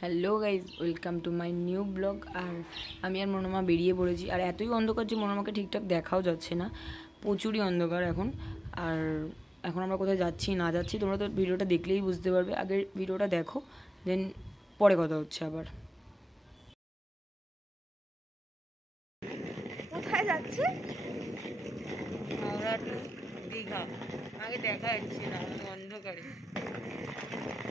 Hello guys, welcome to my new blog. আর আমি আর মনোমা বেরিয়ে পড়েছি। আর এতই অন্ধকার যে মনোমাকে ঠিকঠাক দেখাও যাচ্ছে না, প্রচুরই অন্ধকার এখন। আর এখন আমরা কোথায় যাচ্ছি না যাচ্ছি তোমরা তো ভিডিওটা দেখলেই বুঝতে পারবে। আগে ভিডিওটা দেখো, দেন পরে কথা হচ্ছে আবার। কোথায় যাচ্ছে? হাওড়া টু দীঘা। আগে দেখা যাচ্ছে না, আমি অন্ধকারে।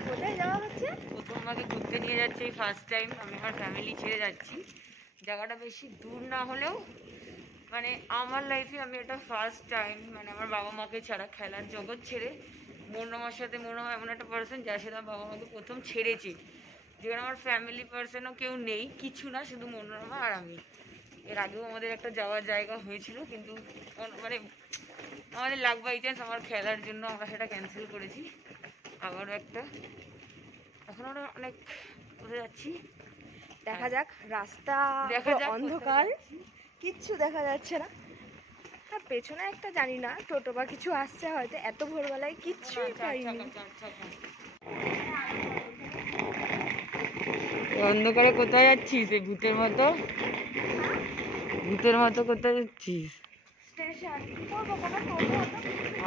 কোথায় যাওয়া হচ্ছে? প্রথম আমাকে ঘুরতে নিয়ে যাচ্ছে, এই ফার্স্ট টাইম আমি আমার ফ্যামিলি ছেড়ে যাচ্ছি। জায়গাটা বেশি দূর না হলেও মানে আমার লাইফে আমি এটা ফার্স্ট টাইম, মানে আমার বাবা মাকে ছাড়া, খেলার জগৎ ছেড়ে মনোরমার সাথে। মনোরমা এমন একটা পার্সন যার সাথে আমার বাবা মাকে প্রথম ছেড়েছি, যেখানে আমার ফ্যামিলি পার্সনও কেউ নেই, কিছু না, শুধু মনোরমা আর আমি। এর আগেও আমাদের একটা যাওয়ার জায়গা হয়েছিল, কিন্তু মানে আমাদের লাক বাই চান্স আমার খেলার জন্য আমরা সেটা ক্যান্সেল করেছি। আবারও একটা, এখন আমরা অনেক কোথায় যাচ্ছি দেখা যাক। রাস্তা দেখা যাক, অন্ধকার, কিচ্ছু দেখা যাচ্ছে না। আর পেছনে একটা জানি না টোটো বা কিছু আসছে হয়তো, এত ভোরবেলায় কিচ্ছু পাইনি। অন্ধকারে কোথায় যাচ্ছিস? এই ভূতের মতো, ভূতের মতো কোথায় যাচ্ছিস?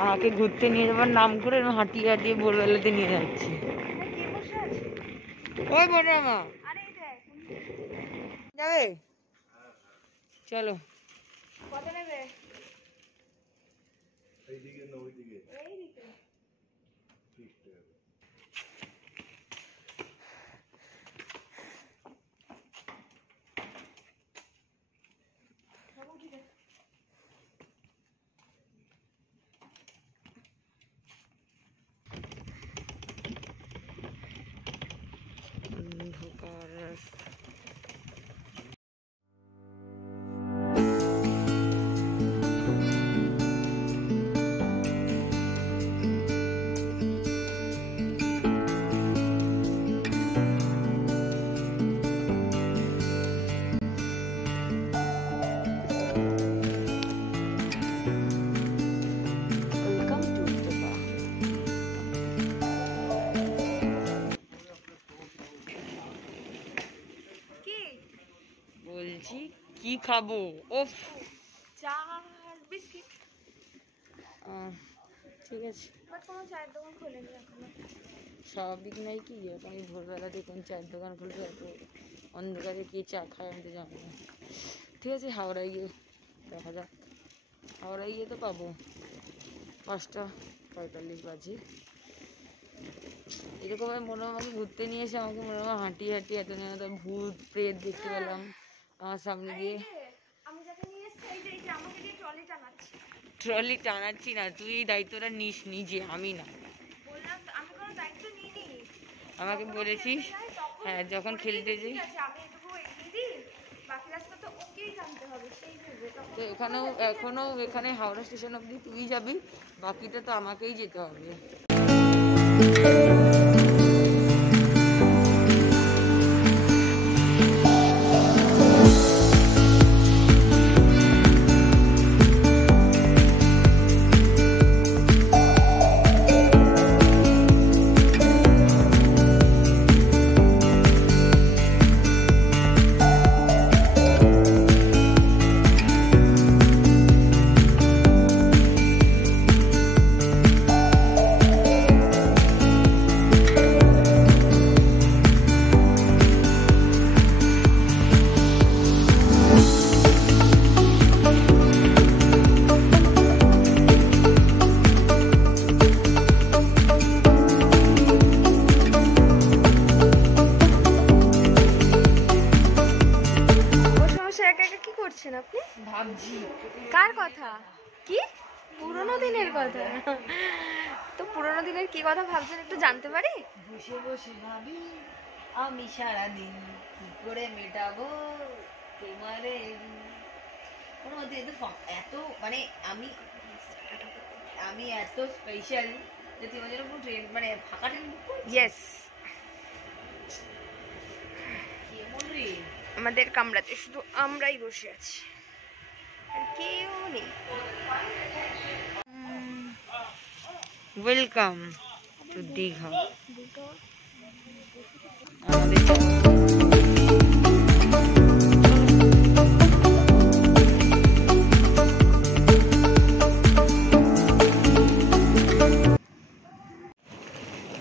আমাকে ঘুরতে নিয়ে যাবার নাম করে হাঁটিয়ে হাঁটিয়ে ভোরবেলাতে নিয়ে যাচ্ছি। ওই বড় মা যাবে, চলো। কত নেবে? অন্ধকার রাস্তা। বলছি কি খাবো? ওফ, চা বিস্কিট। ঠিক আছে, কোনো চায়ের দোকান খোলেনি এখনো। স্বাভাবিক নাই কি আমি ভোরবেলাতে কোন চায়ের দোকান খুলবে? এত অন্ধকারে কে চা খায় আমি তো জানি না। ঠিক আছে, হাওড়ায় গিয়ে দেখা যাক। হাওড়ায় গিয়ে তো পাবো, 5:45 বাজে। এরকমভাবে মনে হয় আমাকে ঘুরতে নিয়ে এসে আমাকে মনে হয় হাঁটিয়ে হাঁটিয়ে এত নিয়ে ভূত প্রেত দেখতে পেলাম আমার সামনে দিয়ে। আমি যাকে নিয়ে এসেছি এই যে আমাকে দিয়ে ট্রলি টানাচ্ছি। ট্রলি টানাচ্ছি না, তুই এই দায়িত্বটা নিস নিজে, আমি না। বললাম তো আমি কোনো দায়িত্ব নিইনি। আমাকে বলেছিস, হ্যাঁ যখন খেলতে যাই। আমি এটুকু এগিয়ে দিই, বাকি রাস্তা তো ওকেই জানতে হবে, সেই ভেবে। তো এখানেও এখনও এখানে হাওড়া স্টেশন অবধি তুই যাবি, বাকিটা তো আমাকেই যেতে হবে। আপনি ভাবছি কার কথা? কি পুরোনো দিনের কথা? তো পুরোনো দিনের কি কথা ভাবছেন একটু জানতে পারি? বসে বসে ভাবি আমি সারাদিন কি করে মেটাবো তোমার এত মানে আমি আমি এত স্পেশাল যে তোমার জন্য পুরো ট্রেন মানে ফাঁকা ট্রেন বুক করছি। ইয়েস, কেমন রে? আমাদের কামরাতে শুধু আমরাই বসে আছি, আর কেউ নেই। Welcome to Digha. দুটো আমাদের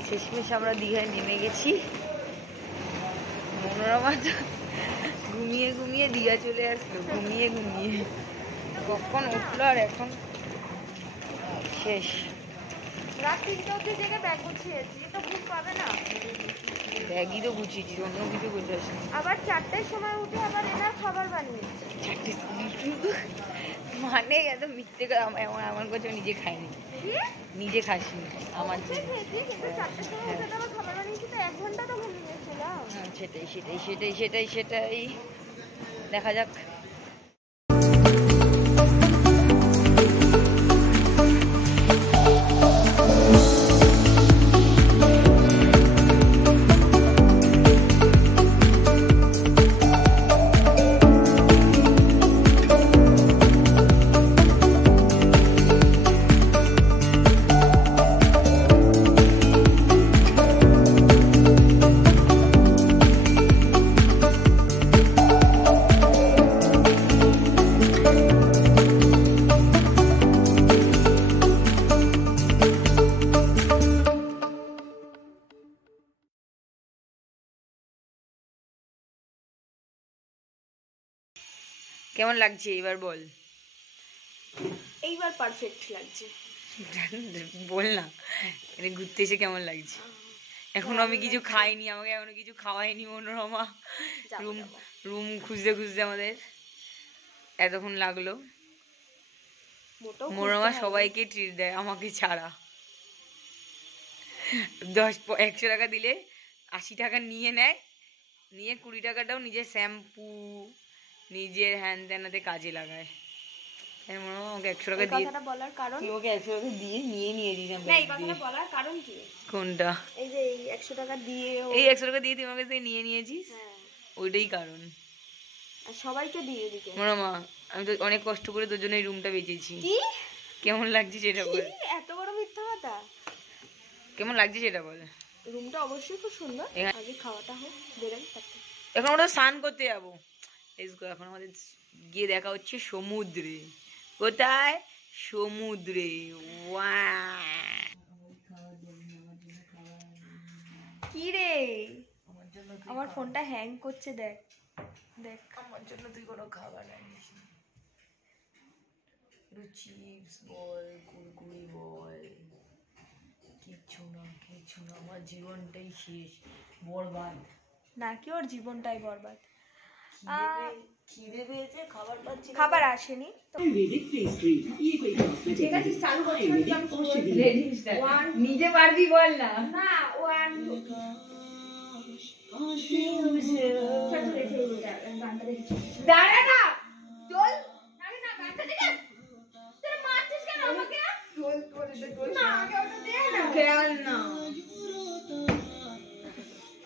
শেষমেশ আমরা দীঘায় নেমে গেছি। মনোরমা তো ঘুমিয়ে ঘুমিয়ে দীঘা চলে আসলো, ঘুমিয়ে ঘুমিয়ে কখন উঠলো আর এখন শেষ। রাত 3টে অবধি জেগে ব্যাগ গুছিয়েছি, তো ঘুম পাবে না। ব্যাগই তো গুছিয়েছি, অন্য কিছু গুছাচ্ছি। আবার 4টের সময় উঠে আবার এনার খাবার বানিয়েছি। মানে এত মিথ্যে কথা, আমার কাছে নিজে খাইনি, নিজে খাসনি আমার জন্য। খেয়েছি, কিন্তু 4টের সময় উঠে তো আবার খাবার বানিয়েছি, তো 1 ঘন্টা তো ঘুমিয়েছিলাম। সেটাই সেটাই সেটাই সেটাই সেটাই দেখা যাক। কেমন লাগছে এবার বল? এইবার পারফেক্ট লাগছে। বল না, এখানে ঘুরতে এসে কেমন লাগছে? এখনো আমি কিছু খাইনি, আমাকে এখনো কিছু খাওয়াইনি মনোরমা। রুম রুম খুঁজতে খুঁজতে আমাদের এতক্ষণ লাগলো। মনোরমা সবাইকে ট্রিট দেয়, আমাকে ছাড়া। 100 টাকা দিলে 80 টাকা নিয়ে নেয়, নিয়ে 20 টাকাটাও নিজের শ্যাম্পু নিজের হ্যান ত্যানাতে কাজে লাগায়। মনোরমা আমাকে 100 টাকা দিয়ে, কথাটা বলার কারণ, তুই ওকে 100 টাকা দিয়ে নিয়ে নিয়েছিস। না এই কথাটা বলার কারণ কি? কোনটা? এই যে এই 100 টাকা দিয়ে, এই 100 টাকা দিয়ে তুই আমার কাছ থেকে নিয়ে নিয়েছিস, ওইটাই কারণ। আর সবাইকে দিয়ে দিতে। মনোরমা, আমি তো অনেক কষ্ট করে তোর জন্য এই রুমটা বেচেছি। কি কেমন লাগছে সেটা বল? এত বড় মিথ্যা কথা? কেমন লাগছে সেটা বল? রুমটা অবশ্যই খুব সুন্দর। আগে খাওয়াটা হোক, বেরোন তারপর। এখন আমরা স্নান করতে যাবো। এখন আমাদের গিয়ে দেখা হচ্ছে সমুদ্রে। কোথায়? সমুদ্রে। কি রে, আমার ফোনটা হ্যাং করছে, দেখ দেখ। আমার জন্য তুই কোনো খাবার আনিস, চিপস বল, কুরকুরি বল, কিচ্ছু না কিচ্ছু না। আমার জীবনটাই শেষ, বরবাদ। নাকি ওর জীবনটাই বরবাদ। খিদে পেয়েছে, খাবার পাচ্ছি, খাবার আসেনি। ঠিক আছে, চালু করছি, নিজে পারবি বল না। না ওয়ান দাঁড়া না, চল। আরে না, গানটা দে না। তোরা মারছিস কেন আমাকে? চল করে দে, চল না, আগে ওটা দে না। খেয়াল না।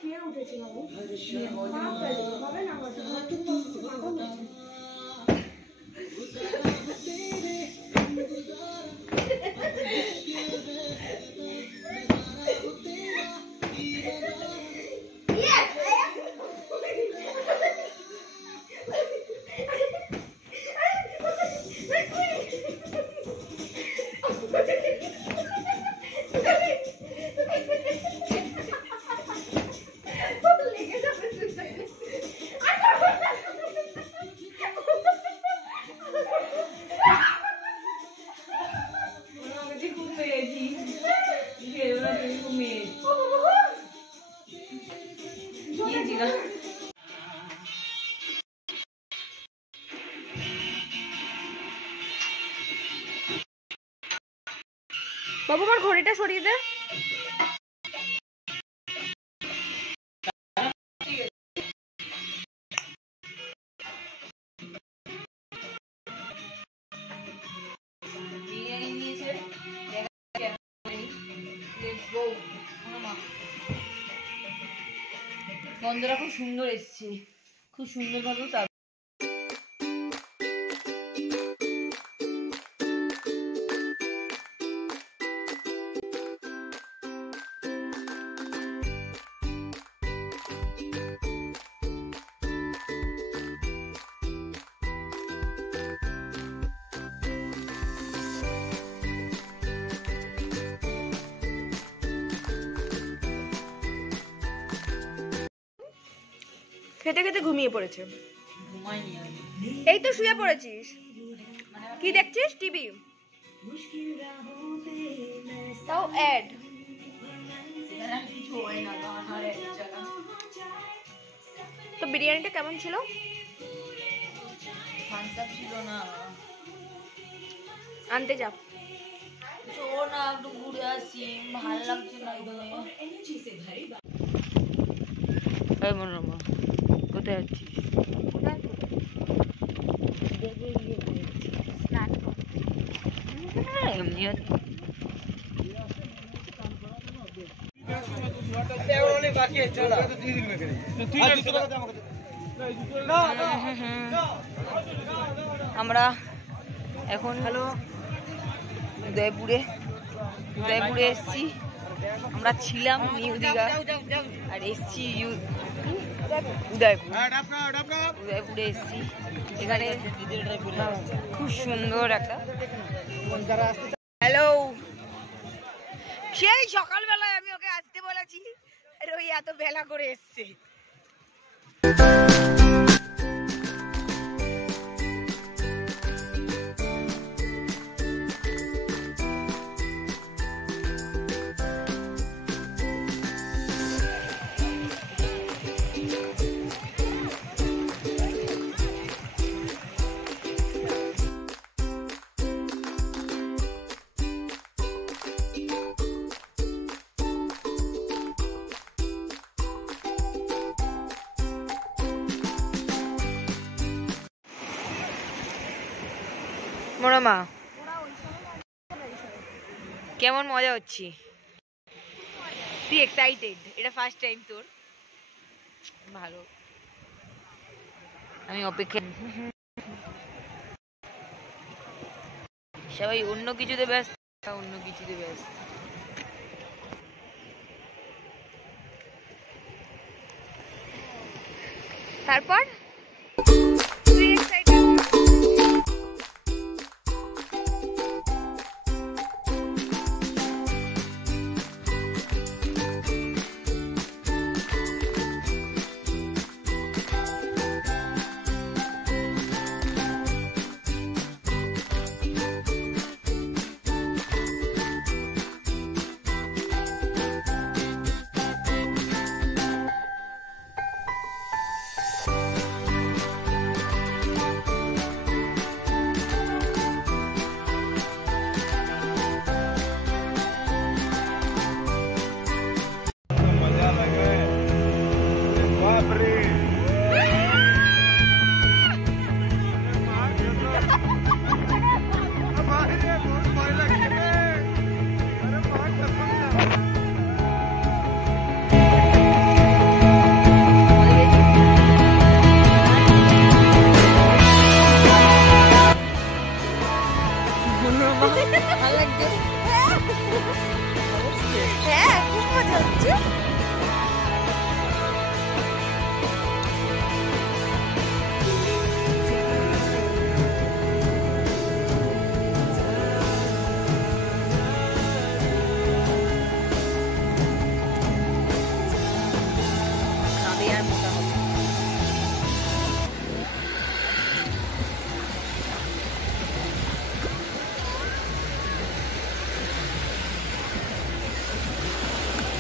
কে উঠেছে বাবু? হবে না, হবে না। বাবু আমার ঘড়িটা সরিয়ে দে। বিরিয়ানি নিয়েছে গন্ধটা খুব সুন্দর এসছে, খুব সুন্দর ভাবে সার্ভ। খেতে খেতে ঘুমিয়ে পড়েছে। ঘুমাইনি আমি। এই তো শুয়ে পড়েছিস, কি দেখছিস? টিভি? তাও অ্যাড। কিছু হয় না, গান আর এক জায়গা। তো বিরিয়ানিটা কেমন ছিল? থামস আপ ছিল না। আনতে যা। চলো না একটু ঘুরে আসি, ভালো লাগছে না এখানে। এই মনোরমা, কোথায় যাচ্ছিস? এমনি আমরা এখন উদয়পুরে এসছি। আমরা ছিলাম নিউ দীঘা আর এসছি উদয়পুরে এসছি। এখানে খুব সুন্দর একটা। হ্যালো, সেই সকালবেলায় আমি ওকে আসতে বলেছি, আর ওই এত বেলা করে এসছে। মনোরমা, কেমন মজা হচ্ছে? তুই এক্সাইটেড? এটা ফার্স্ট টাইম তোর? ভালো, আমি অপেক্ষা। সবাই অন্য কিছুতে ব্যস্ত। তারপর হ্যাঁ, খুব মজা হচ্ছে।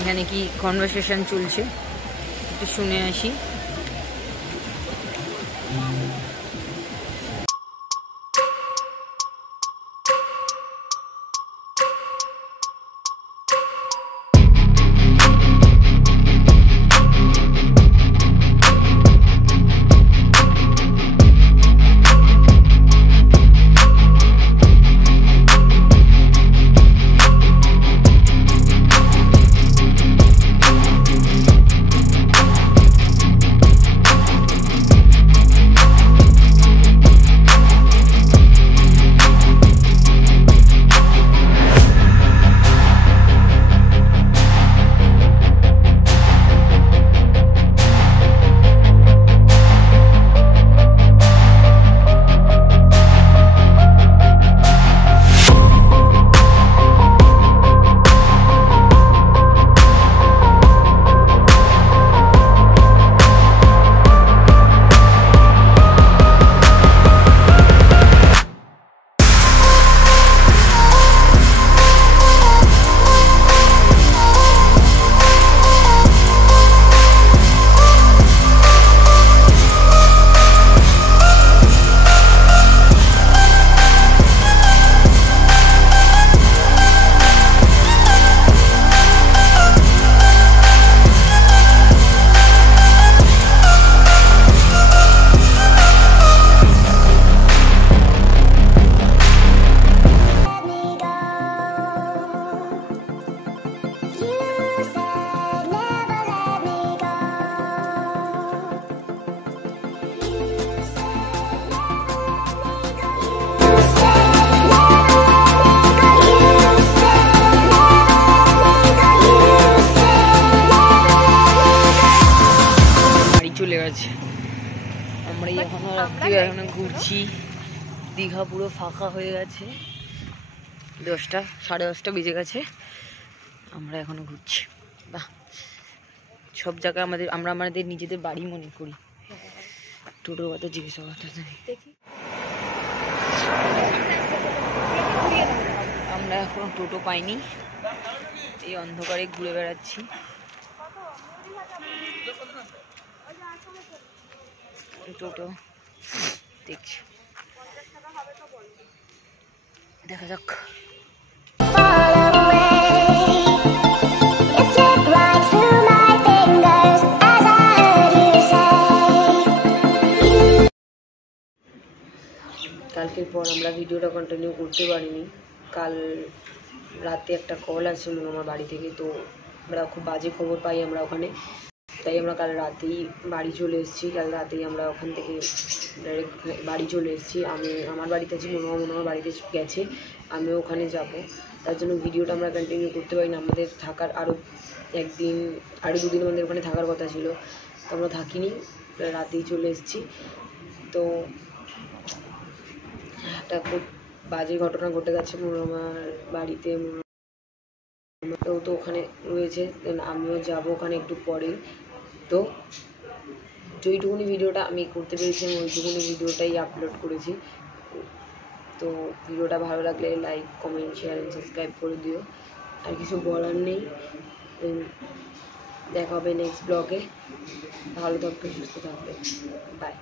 এখানে কি কনভারসেশন চলছে একটু শুনে আসি। ঘুরছি, দীঘা পুরো ফাঁকা হয়ে গেছে, 10টা 10:30 বেজে গেছে, আমরা এখনো ঘুরছি। বাহ, সব জায়গায় আমরা আমাদের নিজেদের বাড়ি মনে করি। টোটোর কথা জিজ্ঞাসা করতে জানি। আমরা এখনো টোটো পাইনি, এই অন্ধকারে ঘুরে বেড়াচ্ছি। টোটো দেখছি, দেখা যাক। কালকের পর আমরা ভিডিওটা কন্টিনিউ করতে পারিনি। কাল রাতে একটা কল আসছিল আমার বাড়ি থেকে, তো আমরা খুব বাজে খবর পাই আমরা ওখানে, তাই আমরা কাল রাতেই বাড়ি চলে এসেছি। কাল রাতেই আমরা ওখান থেকে ডাইরেক্ট বাড়ি চলে এসেছি। আমি আমার বাড়িতে আছি, মনোরমার বাড়িতে গেছে, আমিও ওখানে যাব। তার জন্য ভিডিওটা আমরা কন্টিনিউ করতে পারি না। আমাদের থাকার আরও 2 দিন আমাদের ওখানে থাকার কথা ছিল, তো আমরা থাকিনি, রাতেই চলে এসেছি। তো একটা খুব বাজে ঘটনা ঘটে গেছে মনোরমার বাড়িতে। তো ওখানে রয়েছে, আমিও যাব ওখানে একটু পরেই। তো যেইটুকুনি ভিডিওটা আমি করতে পেরেছি আমি ওইটুকুনি ভিডিওটাই আপলোড করেছি। তো ভিডিওটা ভালো লাগলে লাইক, কমেন্ট, শেয়ার এবং সাবস্ক্রাইব করে দিও। আর কিছু বলার নেই, দেখা হবে নেক্সট ব্লগে। ভালো থাকবে, সুস্থ থাকবে, বাই।